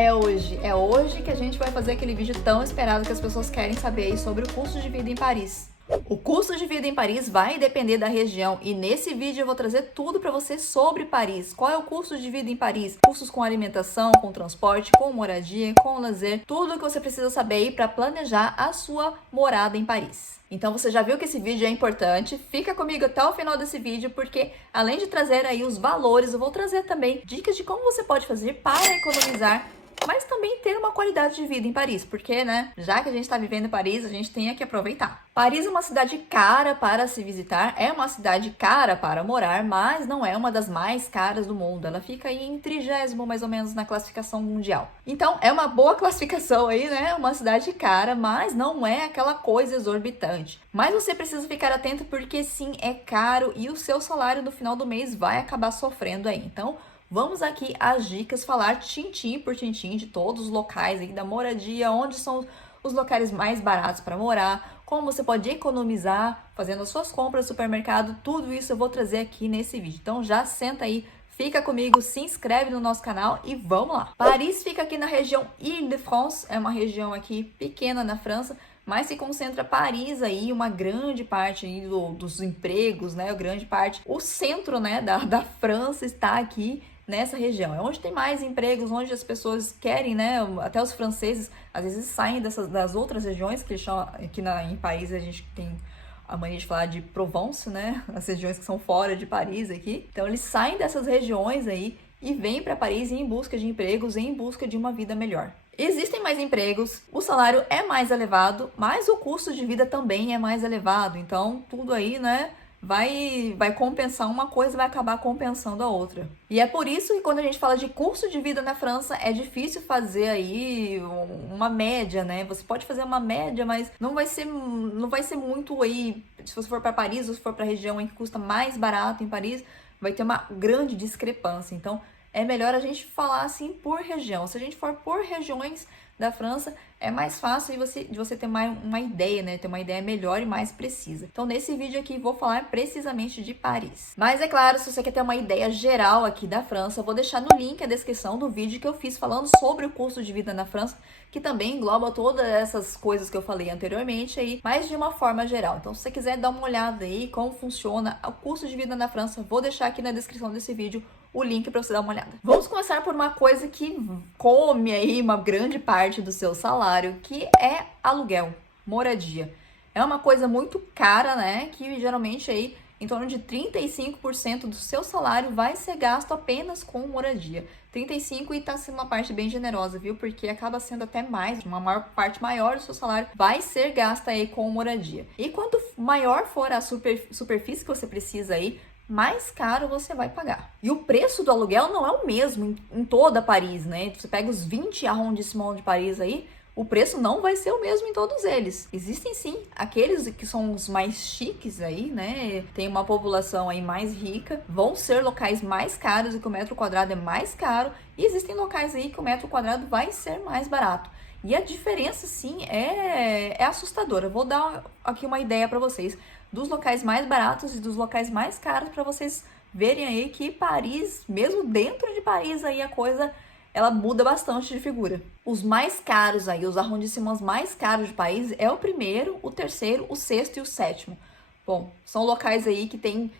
É hoje que a gente vai fazer aquele vídeo tão esperado que as pessoas querem saber aí sobre o custo de vida em Paris. O custo de vida em Paris vai depender da região e nesse vídeo eu vou trazer tudo para você sobre Paris. Qual é o custo de vida em Paris? Custos com alimentação, com transporte, com moradia, com lazer, tudo o que você precisa saber aí para planejar a sua morada em Paris. Então você já viu que esse vídeo é importante, fica comigo até o final desse vídeo porque além de trazer aí os valores, eu vou trazer também dicas de como você pode fazer para economizar, mas também ter uma qualidade de vida em Paris, porque, né, já que a gente está vivendo em Paris, a gente tem que aproveitar. Paris é uma cidade cara para se visitar, é uma cidade cara para morar, mas não é uma das mais caras do mundo. Ela fica aí em 30º, mais ou menos, na classificação mundial. Então, é uma boa classificação aí, né? Uma cidade cara, mas não é aquela coisa exorbitante. Mas você precisa ficar atento porque, sim, é caro e o seu salário no final do mês vai acabar sofrendo aí. Então, vamos aqui às dicas, falar tintim por tintim de todos os locais aí da moradia, onde são os locais mais baratos para morar, como você pode economizar fazendo as suas compras no supermercado, tudo isso eu vou trazer aqui nesse vídeo. Então já senta aí, fica comigo, se inscreve no nosso canal e vamos lá. Paris fica aqui na região Île-de-France, é uma região aqui pequena na França, mas se concentra Paris aí, uma grande parte aí dos empregos, né, grande parte, o centro, né, da França está aqui nessa região. É onde tem mais empregos, onde as pessoas querem, né, até os franceses, às vezes saem das outras regiões, que eles chamam, aqui em Paris a gente tem a mania de falar de Provence, né, as regiões que são fora de Paris aqui. Então eles saem dessas regiões aí e vêm para Paris em busca de empregos, em busca de uma vida melhor. Existem mais empregos, o salário é mais elevado, mas o custo de vida também é mais elevado. Então, tudo aí, né, vai compensar uma coisa, vai acabar compensando a outra. E é por isso que quando a gente fala de custo de vida na França, é difícil fazer aí uma média, né? Você pode fazer uma média, mas não vai ser muito aí, se você for para Paris ou se for para a região em que custa mais barato em Paris, vai ter uma grande discrepância. Então, é melhor a gente falar assim por região. Se a gente for por regiões da França, é mais fácil de você ter uma ideia, né? Ter uma ideia melhor e mais precisa. Então, nesse vídeo aqui, vou falar precisamente de Paris. Mas, é claro, se você quer ter uma ideia geral aqui da França, eu vou deixar no link a descrição do vídeo que eu fiz falando sobre o custo de vida na França, que também engloba todas essas coisas que eu falei anteriormente aí, mas de uma forma geral. Então, se você quiser dar uma olhada aí como funciona o custo de vida na França, vou deixar aqui na descrição desse vídeo o link para você dar uma olhada. Vamos começar por uma coisa que come aí uma grande parte do seu salário, que é aluguel, moradia. É uma coisa muito cara, né? Que geralmente aí em torno de 35% do seu salário vai ser gasto apenas com moradia. 35% e tá sendo uma parte bem generosa, viu? Porque acaba sendo até mais, uma maior parte maior do seu salário vai ser gasta aí com moradia. E quanto maior for a superfície que você precisa aí, mais caro você vai pagar. E o preço do aluguel não é o mesmo em toda Paris, né? Você pega os 20 arrondissements de Paris aí, o preço não vai ser o mesmo em todos eles. Existem sim aqueles que são os mais chiques aí, né? Tem uma população aí mais rica, vão ser locais mais caros e que o metro quadrado é mais caro. E existem locais aí que o metro quadrado vai ser mais barato. E a diferença, sim, é assustadora. Vou dar aqui uma ideia para vocês dos locais mais baratos e dos locais mais caros para vocês verem aí que Paris, mesmo dentro de Paris, aí a coisa ela muda bastante de figura. Os mais caros aí, os arrondissements mais caros de Paris é o primeiro, o terceiro, o sexto e o sétimo. Bom, são locais aí que tem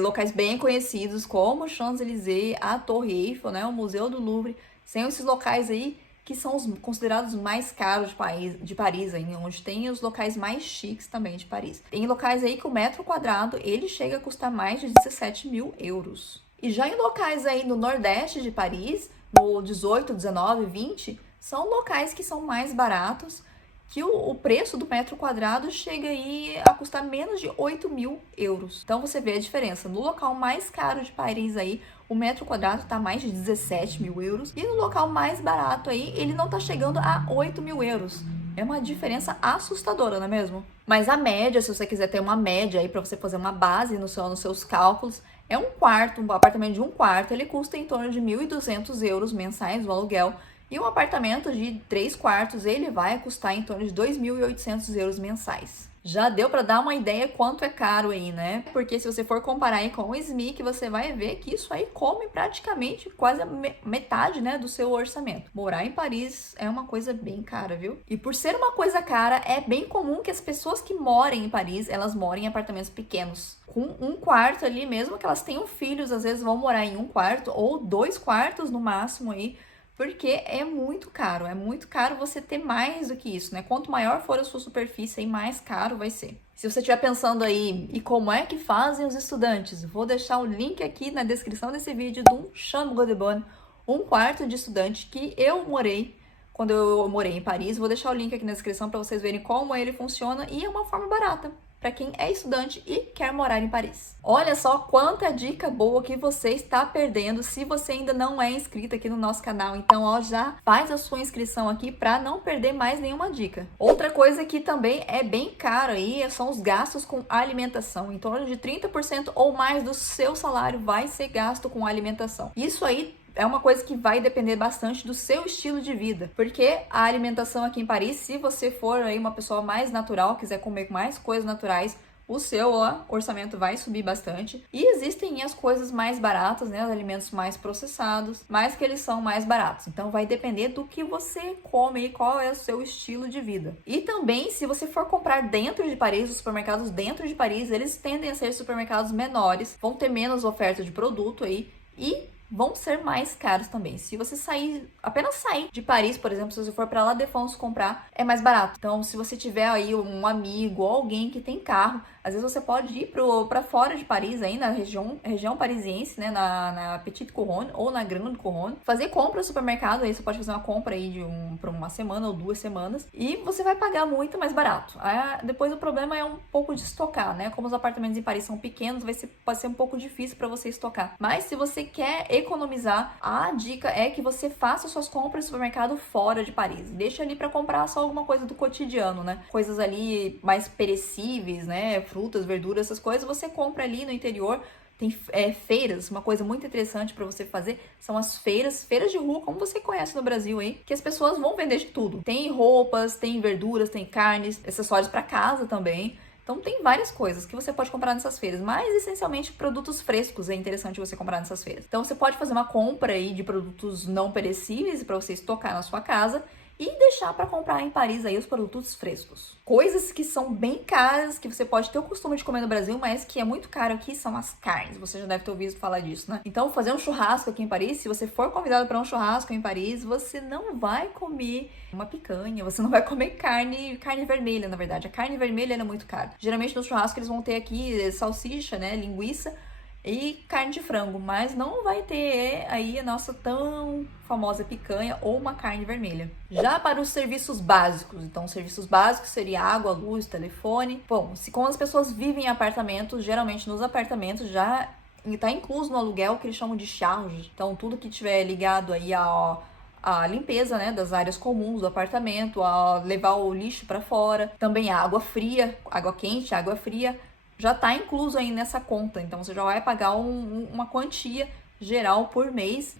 locais bem conhecidos como Champs-Élysées, a Torre Eiffel, né, o Museu do Louvre. São esses locais aí que são os considerados mais caros de Paris, aí, onde tem os locais mais chiques também de Paris. Tem locais aí que o metro quadrado, ele chega a custar mais de 17 mil euros. E já em locais aí no nordeste de Paris, no 18, 19, 20, são locais que são mais baratos, que o preço do metro quadrado chega aí a custar menos de 8 mil euros. Então você vê a diferença. No local mais caro de Paris aí, o metro quadrado está mais de 17 mil euros. E no local mais barato aí, ele não está chegando a 8 mil euros. É uma diferença assustadora, não é mesmo? Mas a média, se você quiser ter uma média aí para você fazer uma base nos seus cálculos, é um apartamento de um quarto, ele custa em torno de 1.200 euros mensais o aluguel. E um apartamento de 3 quartos, ele vai custar em torno de 2.800 euros mensais. Já deu para dar uma ideia quanto é caro aí, né? Porque se você for comparar aí com o SMIC, você vai ver que isso aí come praticamente quase a metade, né, do seu orçamento. Morar em Paris é uma coisa bem cara, viu? E por ser uma coisa cara, é bem comum que as pessoas que morem em Paris, elas morem em apartamentos pequenos. Com um quarto ali, mesmo que elas tenham filhos, às vezes vão morar em um quarto ou 2 quartos no máximo aí, porque é muito caro você ter mais do que isso, né? Quanto maior for a sua superfície, aí mais caro vai ser. Se você estiver pensando aí, e como é que fazem os estudantes? Vou deixar o link aqui na descrição desse vídeo de um chambre de bonne, um quarto de estudante que eu morei quando eu morei em Paris. Vou deixar o link aqui na descrição para vocês verem como ele funciona e é uma forma barata para quem é estudante e quer morar em Paris. Olha só quanta dica boa que você está perdendo se você ainda não é inscrito aqui no nosso canal. Então, ó, já faz a sua inscrição aqui para não perder mais nenhuma dica. Outra coisa que também é bem caro aí são os gastos com alimentação. Em torno de 30% ou mais do seu salário vai ser gasto com alimentação. Isso aí é uma coisa que vai depender bastante do seu estilo de vida, porque a alimentação aqui em Paris, se você for aí uma pessoa mais natural, quiser comer mais coisas naturais, o seu orçamento vai subir bastante. E existem as coisas mais baratas, né, os alimentos mais processados, mas que eles são mais baratos. Então vai depender do que você come e qual é o seu estilo de vida. E também, se você for comprar dentro de Paris, os supermercados dentro de Paris, eles tendem a ser supermercados menores, vão ter menos oferta de produto aí e vão ser mais caros também. Se você apenas sair de Paris, por exemplo, se você for para La Défense comprar, é mais barato. Então, se você tiver aí um amigo ou alguém que tem carro, às vezes você pode ir para fora de Paris, aí na região parisiense, né, na Petite Couronne ou na Grande Couronne, fazer compra no supermercado. Aí você pode fazer uma compra aí para uma semana ou 2 semanas e você vai pagar muito mais barato. Depois o problema é um pouco de estocar, né? Como os apartamentos em Paris são pequenos, pode ser um pouco difícil para você estocar. Mas se você quer economizar, a dica é que você faça suas compras no supermercado fora de Paris. Deixa ali para comprar só alguma coisa do cotidiano, né? Coisas ali mais perecíveis, né? Frutas, verduras, essas coisas, você compra ali no interior. Tem feiras, uma coisa muito interessante para você fazer são as feiras de rua, como você conhece no Brasil aí, que as pessoas vão vender de tudo. Tem roupas, tem verduras, tem carnes, acessórios para casa também. Então tem várias coisas que você pode comprar nessas feiras, mas essencialmente produtos frescos é interessante você comprar nessas feiras. Então você pode fazer uma compra aí de produtos não perecíveis para você estocar na sua casa e deixar para comprar em Paris aí os produtos frescos. Coisas que são bem caras, que você pode ter o costume de comer no Brasil, mas que é muito caro aqui, são as carnes. Você já deve ter ouvido falar disso, né? Então, fazer um churrasco aqui em Paris, se você for convidado para um churrasco em Paris, você não vai comer uma picanha, você não vai comer carne vermelha, na verdade. A carne vermelha é muito cara. Geralmente no churrasco eles vão ter aqui salsicha, né, linguiça e carne de frango, mas não vai ter aí a nossa tão famosa picanha ou uma carne vermelha. Já para os serviços básicos, então serviços básicos seria água, luz, telefone. Bom, como as pessoas vivem em apartamentos, geralmente nos apartamentos já está incluso no aluguel o que eles chamam de charge. Então tudo que tiver ligado aí a limpeza, né, das áreas comuns do apartamento, a levar o lixo para fora, também a água fria, água quente, água fria, já está incluso aí nessa conta. Então você já vai pagar uma quantia geral por mês,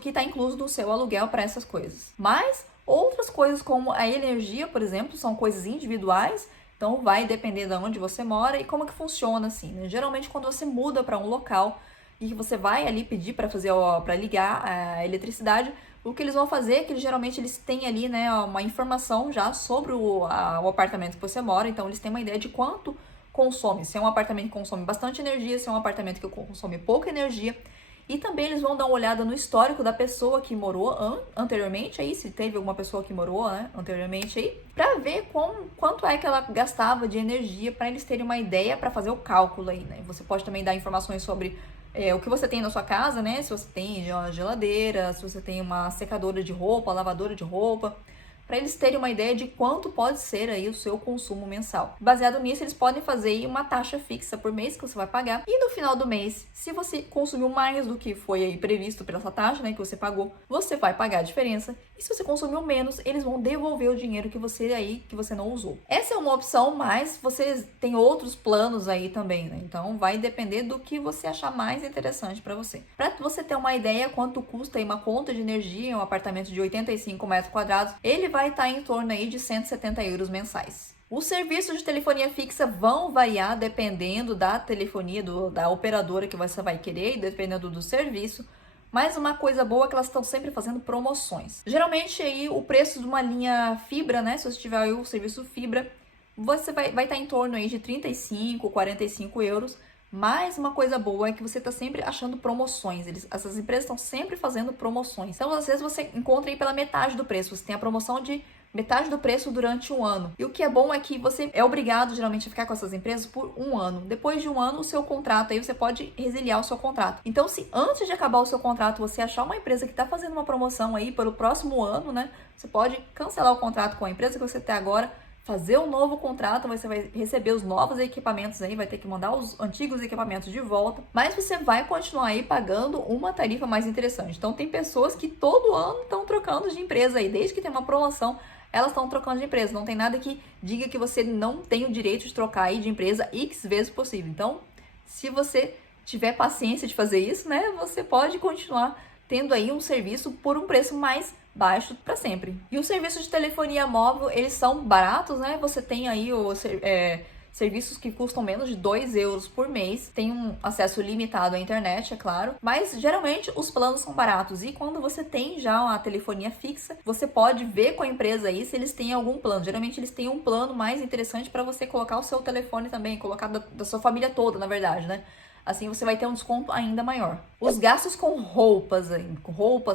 que está incluso no seu aluguel para essas coisas. Mas outras coisas como a energia, por exemplo, são coisas individuais. Então vai depender de onde você mora e como que funciona assim, né? Geralmente quando você muda para um local e que você vai ali pedir para ligar a eletricidade, o que eles vão fazer é que geralmente eles têm ali, né, uma informação já sobre o apartamento que você mora. Então eles têm uma ideia de quanto consome, se é um apartamento que consome bastante energia, se é um apartamento que consome pouca energia. E também eles vão dar uma olhada no histórico da pessoa que morou anteriormente aí, se teve alguma pessoa que morou, né, anteriormente aí, para ver quanto é que ela gastava de energia, para eles terem uma ideia para fazer o cálculo aí, né. Você pode também dar informações sobre o que você tem na sua casa, né, se você tem uma geladeira, se você tem uma secadora de roupa, lavadora de roupa, para eles terem uma ideia de quanto pode ser aí o seu consumo mensal. Baseado nisso, eles podem fazer aí uma taxa fixa por mês que você vai pagar. E no final do mês, se você consumiu mais do que foi aí previsto pela essa taxa, né, que você pagou, você vai pagar a diferença E se você consumiu menos, eles vão devolver o dinheiro que você não usou. Essa é uma opção, mas você tem outros planos aí também, né? Então vai depender do que você achar mais interessante para você. Para você ter uma ideia quanto custa aí uma conta de energia em um apartamento de 85 metros quadrados, ele vai estar em torno aí de 170 euros mensais. Os serviços de telefonia fixa vão variar dependendo da telefonia, da operadora que você vai querer e dependendo do serviço. Mas uma coisa boa é que elas estão sempre fazendo promoções. Geralmente aí o preço de uma linha fibra, né? Se você tiver aí o serviço fibra, você vai estar em torno aí de 35, 45 euros. Mas uma coisa boa é que você está sempre achando promoções. Essas empresas estão sempre fazendo promoções. Então, às vezes, você encontra aí pela metade do preço. Você tem a promoção de metade do preço durante um ano. E o que é bom é que você é obrigado, geralmente, a ficar com essas empresas por um ano. Depois de um ano, o seu contrato, aí você pode resiliar o seu contrato. Então, se antes de acabar o seu contrato, você achar uma empresa que está fazendo uma promoção aí pelo próximo ano, né? Você pode cancelar o contrato com a empresa que você tem agora, fazer um novo contrato, você vai receber os novos equipamentos aí, vai ter que mandar os antigos equipamentos de volta, mas você vai continuar aí pagando uma tarifa mais interessante. Então tem pessoas que todo ano estão trocando de empresa aí, desde que tem uma promoção, elas estão trocando de empresa. Não tem nada que diga que você não tem o direito de trocar aí de empresa X vezes possível. Então, se você tiver paciência de fazer isso, né, você pode continuar tendo aí um serviço por um preço mais baixo para sempre. E os serviços de telefonia móvel, eles são baratos, né? Você tem aí serviços que custam menos de 2 euros por mês, tem um acesso limitado à internet, é claro, mas geralmente os planos são baratos. E quando você tem já uma telefonia fixa, você pode ver com a empresa aí se eles têm algum plano. Geralmente eles têm um plano mais interessante para você colocar o seu telefone também, colocar da sua família toda, na verdade, né? Assim você vai ter um desconto ainda maior. Os gastos com roupas,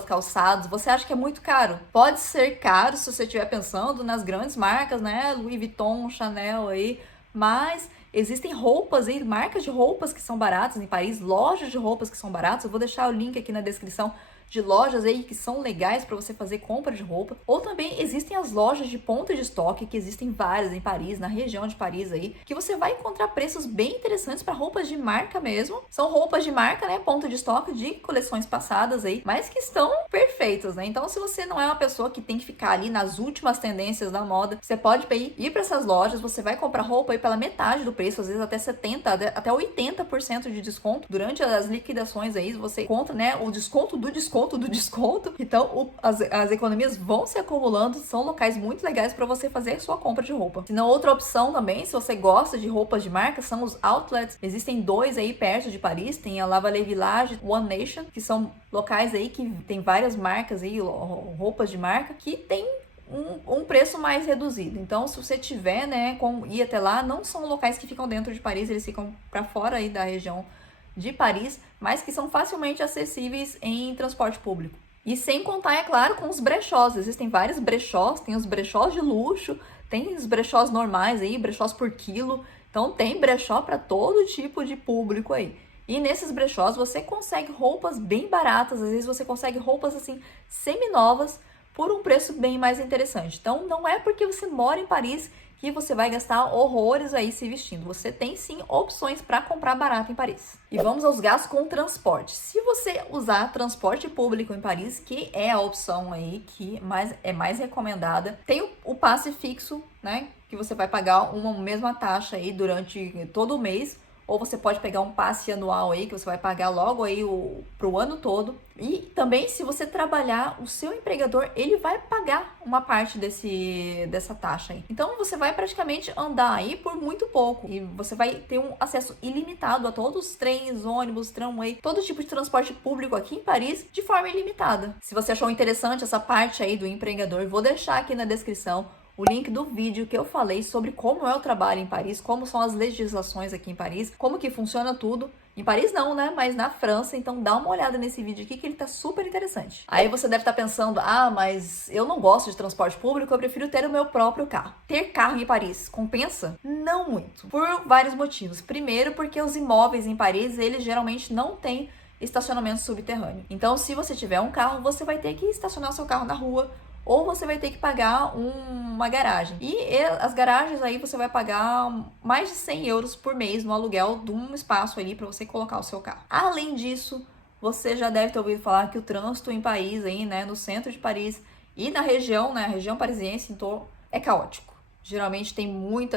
calçados, você acha que é muito caro? Pode ser caro se você estiver pensando nas grandes marcas, né? Louis Vuitton, Chanel aí, mas existem roupas aí, marcas de roupas que são baratas em Paris, lojas de roupas que são baratas. Eu vou deixar o link aqui na descrição de lojas aí que são legais para você fazer compra de roupa. Ou também existem as lojas de ponta de estoque, que existem várias em Paris, na região de Paris aí, que você vai encontrar preços bem interessantes para roupas de marca mesmo. São roupas de marca, né, ponta de estoque de coleções passadas aí, mas que estão perfeitas, né? Então, se você não é uma pessoa que tem que ficar ali nas últimas tendências da moda, você pode ir para essas lojas, você vai comprar roupa aí pela metade do preço, às vezes até 70, até 80% de desconto. Durante as liquidações aí, você encontra, né, o desconto do desconto do desconto. Então, as economias vão se acumulando, são locais muito legais para você fazer sua compra de roupa. Se não, outra opção também, se você gosta de roupas de marca, são os outlets. Existem dois aí perto de Paris, tem a La Vallée Village, One Nation, que são locais aí que tem várias marcas aí, roupas de marca, que tem um preço mais reduzido. Então, se você tiver, né, como ir até lá, não são locais que ficam dentro de Paris, eles ficam para fora aí da região de Paris, mas que são facilmente acessíveis em transporte público. E sem contar, é claro, com os brechós. Existem vários brechós, tem os brechós de luxo, tem os brechós normais aí, brechós por quilo. Então tem brechó para todo tipo de público aí. E nesses brechós você consegue roupas bem baratas, às vezes você consegue roupas assim semi-novas por um preço bem mais interessante. Então não é porque você mora em Paris que você vai gastar horrores aí se vestindo. Você tem sim opções para comprar barato em Paris. E vamos aos gastos com transporte. Se você usar transporte público em Paris, que é a opção aí que é mais recomendada, tem o passe fixo, né? Que você vai pagar uma mesma taxa aí durante todo o mês. Ou você pode pegar um passe anual aí, que você vai pagar logo aí pro ano todo. E também, se você trabalhar, o seu empregador, ele vai pagar uma parte dessa taxa aí. Então, você vai praticamente andar aí por muito pouco. E você vai ter um acesso ilimitado a todos os trens, ônibus, tramway, todo tipo de transporte público aqui em Paris, de forma ilimitada. Se você achou interessante essa parte aí do empregador, vou deixar aqui na descrição o link do vídeo que eu falei sobre como é o trabalho em Paris, como são as legislações aqui em Paris, como que funciona tudo. Em Paris não, né? Mas na França, então dá uma olhada nesse vídeo aqui que ele tá super interessante. Aí você deve estar pensando, mas eu não gosto de transporte público, eu prefiro ter o meu próprio carro. Ter carro em Paris compensa? Não muito, por vários motivos. Primeiro, porque os imóveis em Paris, eles geralmente não têm estacionamento subterrâneo. Então, se você tiver um carro, você vai ter que estacionar seu carro na rua, ou você vai ter que pagar uma garagem. E as garagens aí você vai pagar mais de 100 euros por mês no aluguel de um espaço ali para você colocar o seu carro. Além disso, você já deve ter ouvido falar que o trânsito em Paris aí, né, no centro de Paris, E na região, né, a região parisiense, então, é caótico. Geralmente tem muito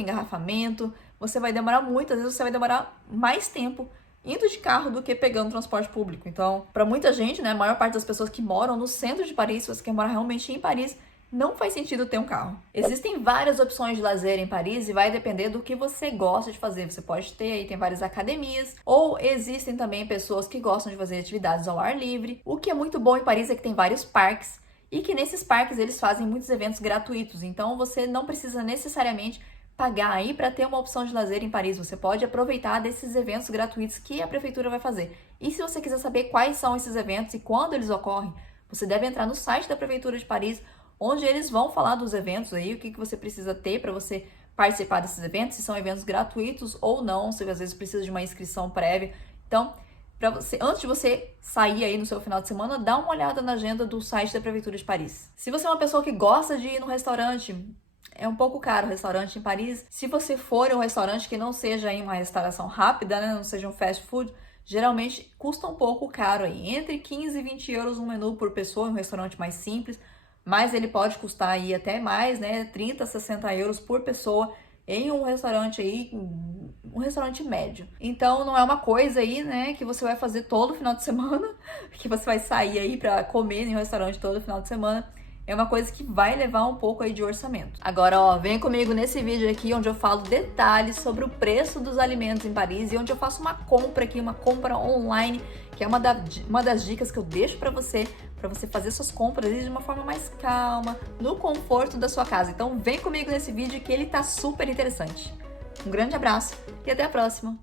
engarrafamento, você vai demorar muito, às vezes você vai demorar mais tempo indo de carro do que pegando transporte público. Então, para muita gente, né, a maior parte das pessoas que moram no centro de Paris, se você quer morar realmente em Paris, não faz sentido ter um carro. Existem várias opções de lazer em Paris e vai depender do que você gosta de fazer. Você pode ter aí, tem várias academias, ou existem também pessoas que gostam de fazer atividades ao ar livre. O que é muito bom em Paris é que tem vários parques e que nesses parques eles fazem muitos eventos gratuitos. Então você não precisa necessariamente pagar aí para ter uma opção de lazer em Paris. Você pode aproveitar desses eventos gratuitos que a prefeitura vai fazer. E se você quiser saber quais são esses eventos e quando eles ocorrem, você deve entrar no site da prefeitura de Paris, onde eles vão falar dos eventos aí, o que você precisa ter para você participar desses eventos, se são eventos gratuitos ou não, se às vezes precisa de uma inscrição prévia. Então, antes de você sair aí no seu final de semana, dá uma olhada na agenda do site da Prefeitura de Paris. Se você é uma pessoa que gosta de ir no restaurante, é um pouco caro o restaurante em Paris. Se você for em um restaurante que não seja em uma restauração rápida, né, não seja um fast food, geralmente custa um pouco caro aí, entre 15 e 20 euros um menu por pessoa, em um restaurante mais simples, mas ele pode custar aí até mais, né, 30, 60 euros por pessoa em um restaurante aí, um restaurante médio. Então não é uma coisa aí, né, que você vai fazer todo final de semana, que você vai sair aí para comer em um restaurante todo final de semana. É uma coisa que vai levar um pouco aí de orçamento. Agora, ó, vem comigo nesse vídeo aqui onde eu falo detalhes sobre o preço dos alimentos em Paris e onde eu faço uma compra aqui, uma compra online, que é uma das dicas que eu deixo para você fazer suas compras de uma forma mais calma, no conforto da sua casa. Então vem comigo nesse vídeo que ele tá super interessante. Um grande abraço e até a próxima!